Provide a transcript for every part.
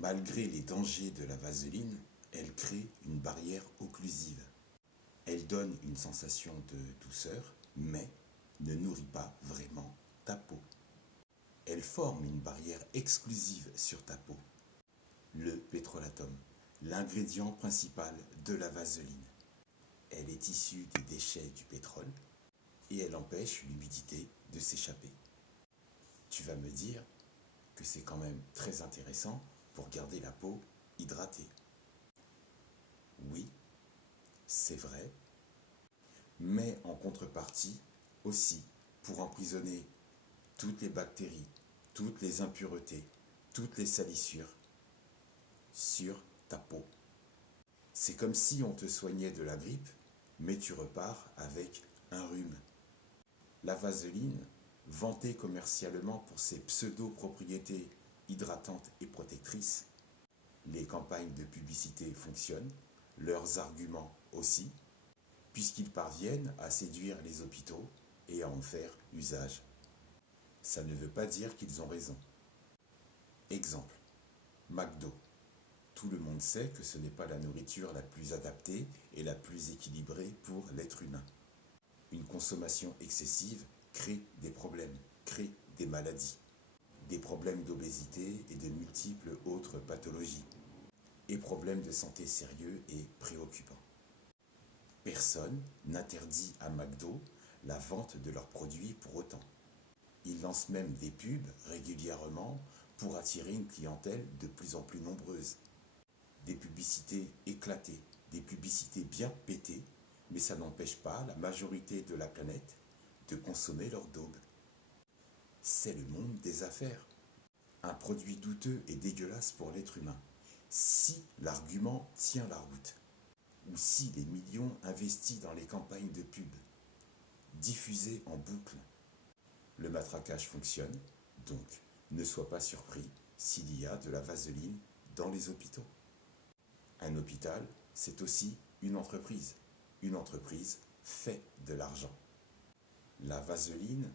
Malgré les dangers de la vaseline, elle crée une barrière occlusive. Elle donne une sensation de douceur, mais ne nourrit pas vraiment ta peau. Elle forme une barrière exclusive sur ta peau, le pétrolatum, l'ingrédient principal de la vaseline. Elle est issue des déchets du pétrole et elle empêche l'humidité de s'échapper. Tu vas me dire que c'est quand même très intéressant pour garder la peau hydratée. Oui, c'est vrai, mais en contrepartie aussi pour emprisonner toutes les bactéries, toutes les impuretés, toutes les salissures sur ta peau. C'est comme si on te soignait de la grippe, mais tu repars avec un rhume. La vaseline, vantée commercialement pour ses pseudo-propriétés hydratantes et protectrices, les campagnes de publicité fonctionnent, leurs arguments aussi, puisqu'ils parviennent à séduire les hôpitaux et à en faire usage. Ça ne veut pas dire qu'ils ont raison. Exemple, McDo. Tout le monde sait que ce n'est pas la nourriture la plus adaptée et la plus équilibrée pour l'être humain. Une consommation excessive crée des problèmes, crée des maladies, des problèmes d'obésité et de multiples autres pathologies, et problèmes de santé sérieux et préoccupants. Personne n'interdit à McDo la vente de leurs produits pour autant. Ils lancent même des pubs régulièrement pour attirer une clientèle de plus en plus nombreuse. Des publicités éclatées, des publicités bien pétées, mais ça n'empêche pas la majorité de la planète de consommer leur daube. C'est le monde des affaires. Un produit douteux et dégueulasse pour l'être humain. Si l'argument tient la route, ou si les millions investis dans les campagnes de pub, diffusées en boucle, le matraquage fonctionne, donc ne sois pas surpris s'il y a de la vaseline dans les hôpitaux. Un hôpital, c'est aussi une entreprise. Une entreprise fait de l'argent. La vaseline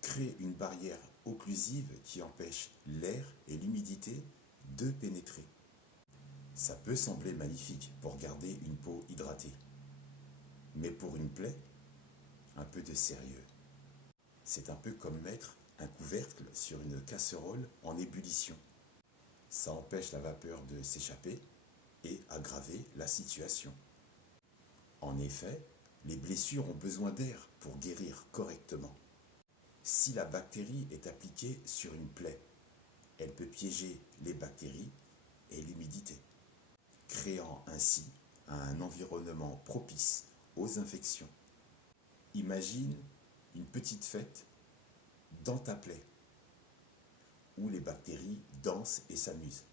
crée une barrière occlusive qui empêche l'air et l'humidité de pénétrer. Ça peut sembler magnifique pour garder une peau hydratée. Mais pour une plaie, un peu de sérieux. C'est un peu comme mettre un couvercle sur une casserole en ébullition. Ça empêche la vapeur de s'échapper et aggraver la situation. En effet, les blessures ont besoin d'air pour guérir correctement. Si la bactérie est appliquée sur une plaie, elle peut piéger les bactéries et l'humidité, créant ainsi un environnement propice aux infections. Imagine une petite fête dans ta plaie, où les bactéries dansent et s'amusent,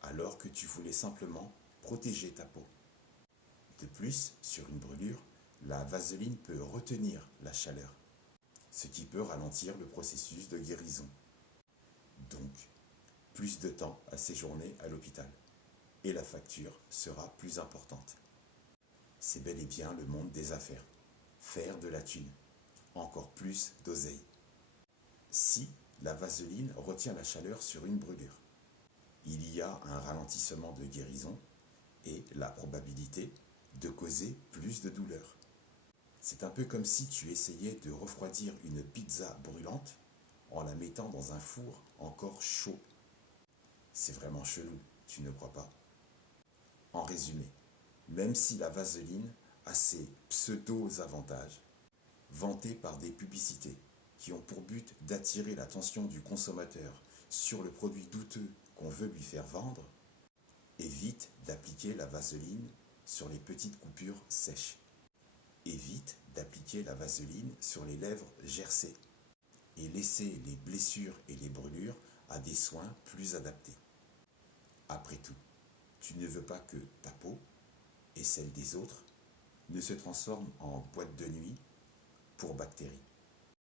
alors que tu voulais simplement protéger ta peau. De plus, sur une brûlure, la vaseline peut retenir la chaleur, ce qui peut ralentir le processus de guérison. Donc, plus de temps à séjourner à l'hôpital, et la facture sera plus importante. C'est bel et bien le monde des affaires. Faire de la thune, encore plus d'oseille. Si la vaseline retient la chaleur sur une brûlure, il y a un ralentissement de guérison et la probabilité de causer plus de douleur. C'est un peu comme si tu essayais de refroidir une pizza brûlante en la mettant dans un four encore chaud. C'est vraiment chelou, tu ne crois pas? En résumé, même si la vaseline a ses pseudo-avantages, vantés par des publicités qui ont pour but d'attirer l'attention du consommateur sur le produit douteux qu'on veut lui faire vendre, évite d'appliquer la vaseline sur les petites coupures sèches. Évite d'appliquer la vaseline sur les lèvres gercées et laisser les blessures et les brûlures à des soins plus adaptés. Après tout, tu ne veux pas que ta peau et celle des autres ne se transforment en boîte de nuit pour bactéries.